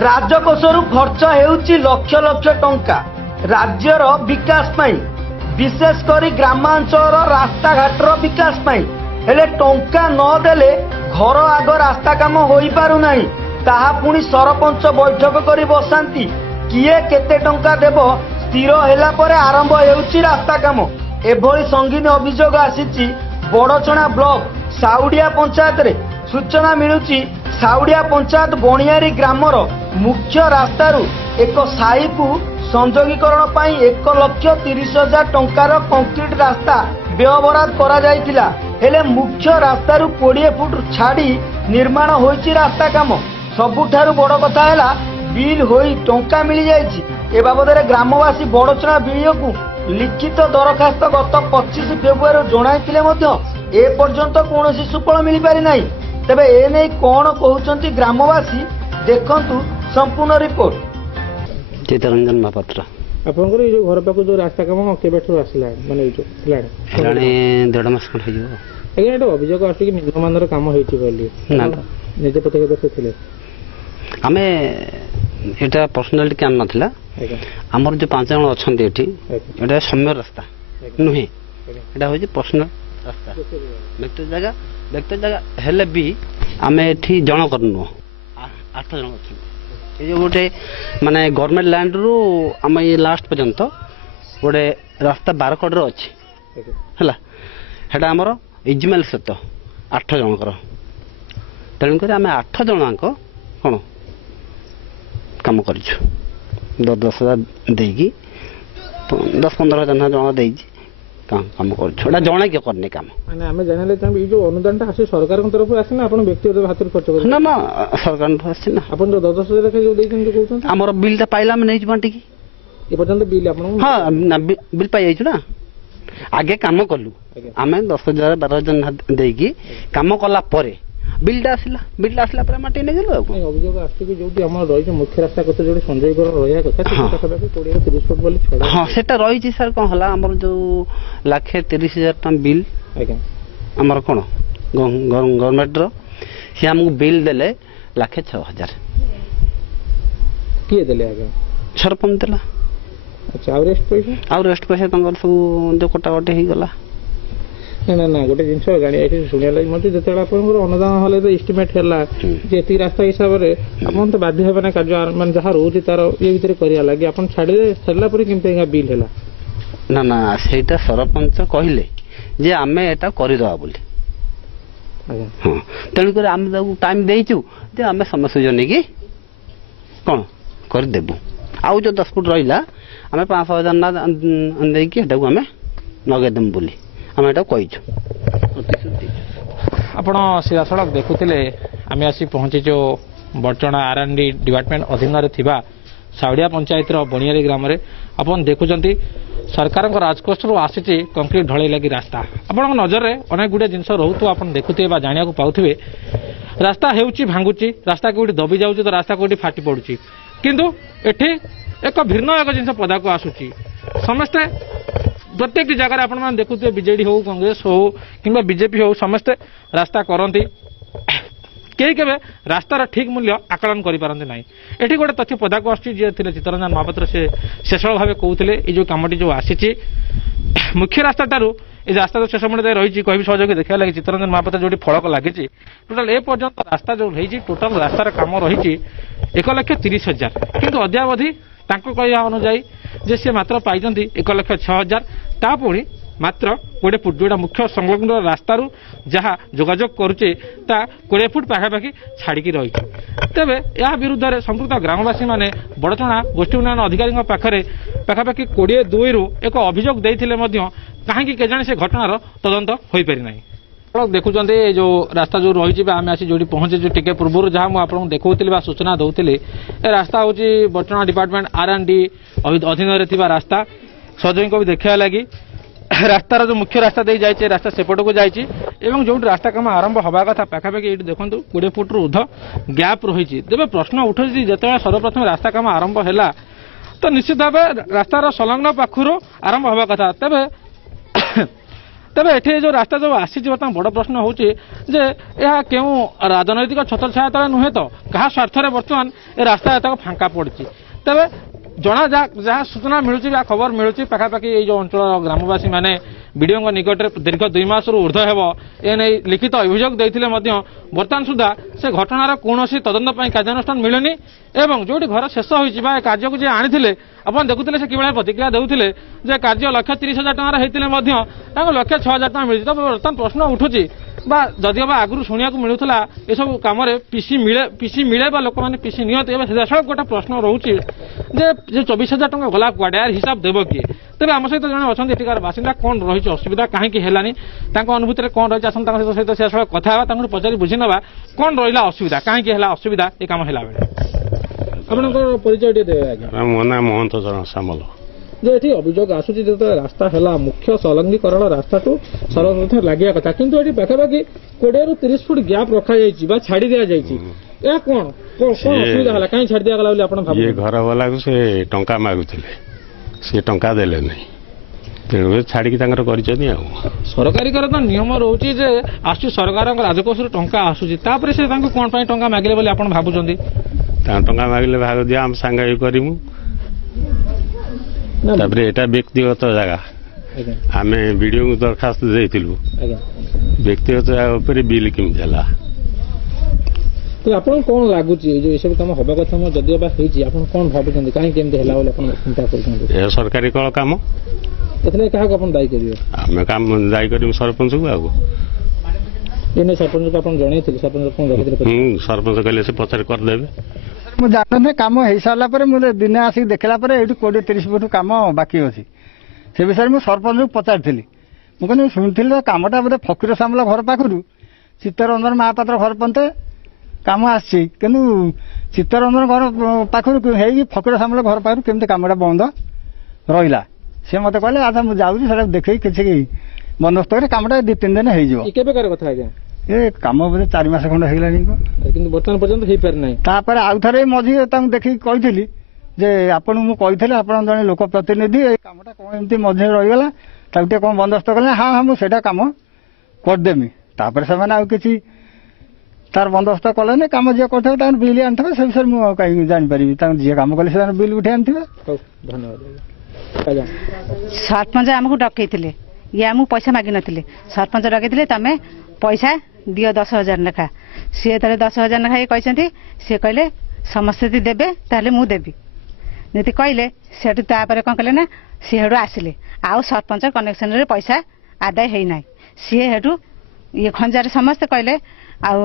राजकोषरु खर्च हेउची लक्ष लक्ष टंका राज्यर विकास पाई विशेषकर ग्रामांचल रास्ता घाटर विकास पाई हेले टंका न देले घर आग रास्ता काम होई पारु नाही ताहा पुणी सरपंच बैठक करी बसांती किए केते टंका देबो स्थिर हेला परे आरंभ हेउची रास्ता काम एभली संगीन अभियोग आसीची बड़चणा ब्लॉक साउडिया पंचायत रे सूचना मिलुची साउडिया पंचायत बणियारी ग्रामर मुख्य रास्तारू एक साई को संयोगीकरण पाई 1,30,000 टंकार कंक्रीट रास्ता व्यवहार करा जायतिला हेले मुख्य रास्तारू 20 फुट छाड़ी निर्माण होईची रास्ता काम सबुठारू बड़ कथा हैला बिल होई टंका मिली जायची ए बाबदरे ग्रामवासी बड़चणा बीडीओ को लिखित दरखास्त गत 25 फेब्रुआरी जणाइतिले मध्य ए पर्यंत कोनोसी सुफल मिली पारि नाही तेबे ए नै कोन कहउचंती ग्रामवासी देखंतु संपूर्ण रिपोर्ट चितरंजन महापात्र आपनकर जो घर पाको जो रास्ता काम केबेठो आसिला माने जो लाने 1.5 मास खन हेजो एगे एटा अभियोग आसी कि निम्नमानर काम होईची बोली ना निजे पते के थिले आमे एटा पर्सनालिटी काम नथिला हमर जो 5 जण अछंती एठी एटा सम्य रास्ता नुहे एटा होई पर्सनल रास्ता व्यक्ति जगह हेले भी आमे एठी जण करनु 8 जण अछि ए जो गोटे माने गवर्नमेंट लैंड रु आमे ये लास्ट पर्यंत गोटे रास्ता 12 कड रो अछि हला हेटा हमर इजमेल सत 8 जनकर तेणु कर आमे 8 जणांक कोन काम करिछु 10,000 देगी 10-15 जन जण देगी काम करिछु एटा जणा के करने काम माने हमें जानले त ई जो अनुदानटा आसी सरकार के तरफ आसी ना अपन व्यक्तिगत हाथ खर्च कर ना ना सरकार तरफ आसी ना अपन जो 10,000 के जो देइछन जो कहउछन हमर बिलटा पाइला में नै बांटी की ए पर्यंत बिल अपन हां ना बिल पाइ आइछु ना आगे काम कलु आमे 10,000 12,000 देगी काम कला परे बिलटा आसला पर माटी नै गेलो अभियोग आसी कि जोटी हमर रही जो मुख्य रास्ता कते जोटी संजयकरण रहिया कथा सेटा सबके 20-30 फुट बोली छडा हां सेटा रही छी सर कोन हला हमर जो 1,30,000 टका बिल आगे हमर कोन गवर्नमेंट रो से हमको बिल देले 1,06,000 किए देले आगे सरपंच देला अच्छा और रेस्ट पैसा तंगर सब जो कटाकटी ही गला ना ना गोटे जिनस गाड़ी आई शुणा लगे मत जो अनुदान हेल्ले तो एस्टिमेट है जी रास्ता हिसाब से आप तो बाध्य हे ना कार्य मान जहाँ रोचे तार ये भितर करा लगे आप छाड़े सारा पर बिल है ना ना सेटा सरपंच कहले जे आमे एटा करदवा बोली हाँ तेणुक आम टाइम देचु जे आम समस्या जो नहीं कौन करदेबू आउ जो 10 फुट रहा आम 5,000 ना देकी आम नगेदेमु बोली आम एटा कहीछु आपण सीधा सड़क देखुले आम आसी पहुंचीचु बड़चणा R&D डिपार्टमेंट अधीन थिबा साउडिया पंचायत बणियारी ग्राम में आपन देखुचंती सरकार राजकोष आसी कंक्रीट ढलई लगी रास्ता आपण नजर में अनेक गुड़े जिनस रोतु आप देखुए जाना पाथे रास्ता हेउची भांगुची रास्ता कोटी दबी जाऊँगी तो रास्ता कोटी फाटी पड़ुची किंतु एठी एक भिन्न एक जिनस पदा को आसुची समस्ते प्रत्येक जगह आप देखुए बीजेडी हो कांग्रेस हो कि बीजेपी हो समस्ते रास्ता करती कई के रास्तार ठीक मूल्य आकलन करें ना ये गोटे तथ्य पदा को आसुची जी थे चित्तरंजन महापात्र से शेषल भाव कहते ये जो कमटी जो आसी मुख्य रास्ता टारू ये रास्ता जो शेष मुंडे रही कह सहयोगी देखा लगे चित्तरंजन महापात्र जो फलक लगी टोटाल ए पर्यंत रास्ता जो रही टोटाल रास्तार कम रही 1,30,000 किंतु अद्यावधि कह अनुजाई जे सी मात्र पाई 1,06,000 ता पुणी मात्र 20 फुट जोड़ा मुख्य संलग्न रास्ता जहाँ जोगाजोग करुचे 20 फुट पाखापाखि छाड़ी रही तेरे यह विरुद्ध में संपुक्त ग्रामवासी मैंने बड़चणा गोष्ठी उन्नयन अधिकारी पाखे पाखापाखि 22 रु एक अभियोग देते कहीं केजाणी से घटनार तदंत हो पारिना देखुं जो रास्ता जो रही आम आसी जो पहुंचे टे पूर्व जहाँ मुझे देखा सूचना दूसरी रास्ता हूँ बड़चणा डिपार्टमेंट R&D अधीन थी रास्ता सहयोगी को भी देखा लगी रास्तार जो मुख्य रास्ता दे जाए रास्ता सेपट को जाए जो रास्ता काम आरंभ हवा कथा पाखापाखि ये देखो 20 फुट ऊर्ध गैप रही तेज प्रश्न उठे जो सर्वप्रथम रास्ता काम आरंभ है तो निश्चित भाव रास्तार संलग्न पाखर आरंभ हवा कथा तेज तेरे एठी जो रास्ता जो आसी बर्तमान बड़ प्रश्न होची जे यह केउ राजनैतिक छत्रछाया तले नुहे तो कहा स्वार्थ बर्तमान ए रास्ता एतक फांका पड़ी तेरे जना जहाँ सूचना मिलूँ खबर मिलूँ पाखापाखि ये जो अंचल ग्रामवासी मैंने विडीओ निकट में दीर्घ 2 मास ऊर्ध हेब एने लिखित अभियोग देते बर्तमान सुधा से घटनार कौन तदंत कार्यानुष्ठान मिलूनी एवं जो घर शेष होगा कार्य को आनी आप देखुले से किभली प्रतिक्रिया देते जे कार्य 1,30,000 टकर होते 1,06,000 टका मिली तो बर्तमान प्रश्न उठुची जदिव आगुरी शुणा मिलूला ये सब कम पीसी मिले लोक मैंने पीसी नियंती सीधासल गोटे प्रश्न रोचे जे 24,000 टका गला कुआडे यार हिसाब देव किए तेज आम सहित जन अच्छा एटिकार बासिंदा कौन रही असुविधा कहीं हेलानी अनुभूति कौन रही आस सहित से कथा पचारि बुझी ना कौन रहा असुविधा कहीं असुविधा ये कम है परिचय मो ना महंत सामल जो ये अभियोग आसूची जो रास्ता है मुख्य संलग्नीकरण रास्ता सर्वप्रथम लगे कथा कि पाखापाखि 20 ରୁ 30 फुट गैप रखा छाड़ी दि जाए कौन असुविधा है कहीं छाड़ी दिगला ये घर वाला को से टंका मागुले से टंका देले नहीं तेणु छाड़ी सरकारी तो नियम रोचे आसु सरकार राजकोष टंका आसूची से कौन टंका मागिले बोली आप भावुं टंका मागिले भाग दिया आम सांग करूँ तापरे एटा व्यक्तिगत जगह आम वीडियो को दरखास्त देलु व्यक्तिगत जगह बिल केमी है तो आप कौन लगुच जो सब कम हवा कथा जदि कौन भावुं कहीं चिंता कर सरकारी कल कम क्या दायी करेंगे आम काम दायी कर सरपंच को आगे सरपंच को जन सरपंच कहले से पचार करदे मुझे जानते कम हो सारा मुझे दिन आसिक देखला 20-30 फुट कम बाकी अच्छी से विषय मुझे सरपंच को पचारि मुझे शुणी कमटा बोधे फकीर सामल घर पाखु चित्तरंजन महापात्र घर पंते कम आसी चित्तरंजन घर पाखु फकीर सामल घर पाखु केमती कमटा बंद रहा सी मत कहले अच्छा मुझे जाऊँगी देखे किसी बंदोबस्त कर कमटा 2-3 दिन हो ये कम बोधे 4 मास खंड होगा बर्तमान पर्यंत हो पारि ना आउ थे मझी देखिए कही जे आपन मुझे जन लोक प्रतिनिधि कमटा कौन एमती मझे रहीगला कौन बंदोबस्त कले हाँ हाँ मुझे काम करदेमी से कि तार बंदोबस्त कले कम जी कर बिल आनी से विषय मुझे कहीं जापरि जी कम कले से बिल उठे आनी धन्यवाद सरपंच आमको डकई ये आमको पैसा मागि नथिले सरपंच डकई तमें पैसा दियो 10,000 लेखा सी 10,000 लेखा कहते सी कहले समस्ते देवे ताले मु देवी नीति कहले सेठू तापर कौन कले ना सी हेडू आसिले आउ सरपंच कनेक्शन रे पैसा आदाय है ना सी हेडू ये खंजार समस्ते कहले आउ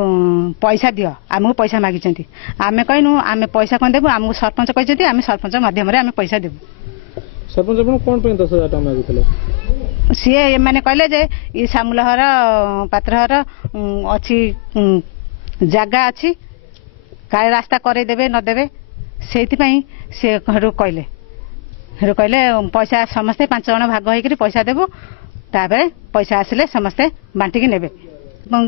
पैसा दियो आमको पैसा मागिचंती आमे कहनु आमे पैसा कौन देबु आमको सरपंच कहते आमे सरपंच माध्यम रे आमे पैसा देबु सरपंच कौन 10,000 टका मागितले सी मैंने कहले जे ये सामुलहर पात्रहर अच्छी जगह अच्छी काले रास्ता करदेवे नदेवे से कहले पैसा समस्ते 5 जन भाग होकर पैसा देबू तापर पैसा आसिले समस्ते बांटिकी नेबे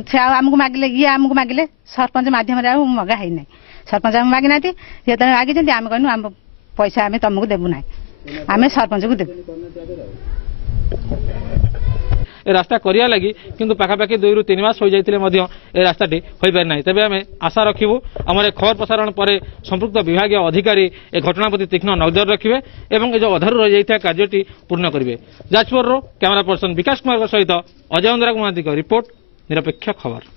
से आमको मागिले ये आमको मागिले सरपंच माध्यम मगा है ना सरपंच आम मागी ना मागी आम कहूँ आम पैसा आम तुमको देबू ना आम सरपंच को देबू ए रास्ता करिया लगी किंतु पाखापाखि 2 ରୁ 3 मास हो जाइतिले ए रास्ताटी हो पारि ना तेज आम आशा रखिबु आम खबर प्रसारण पर संपुक्त विभाग अधिकारी ए घटना प्रति तीक्ष्ण नजर रखिए और ये अधारू रही जाइथा कार्यटी पूर्ण करेंगे जाजपुर कैमरा पर्सन विकास कुमार सहित अजय इंद्रा महांती रिपोर्ट निरपेक्ष खबर।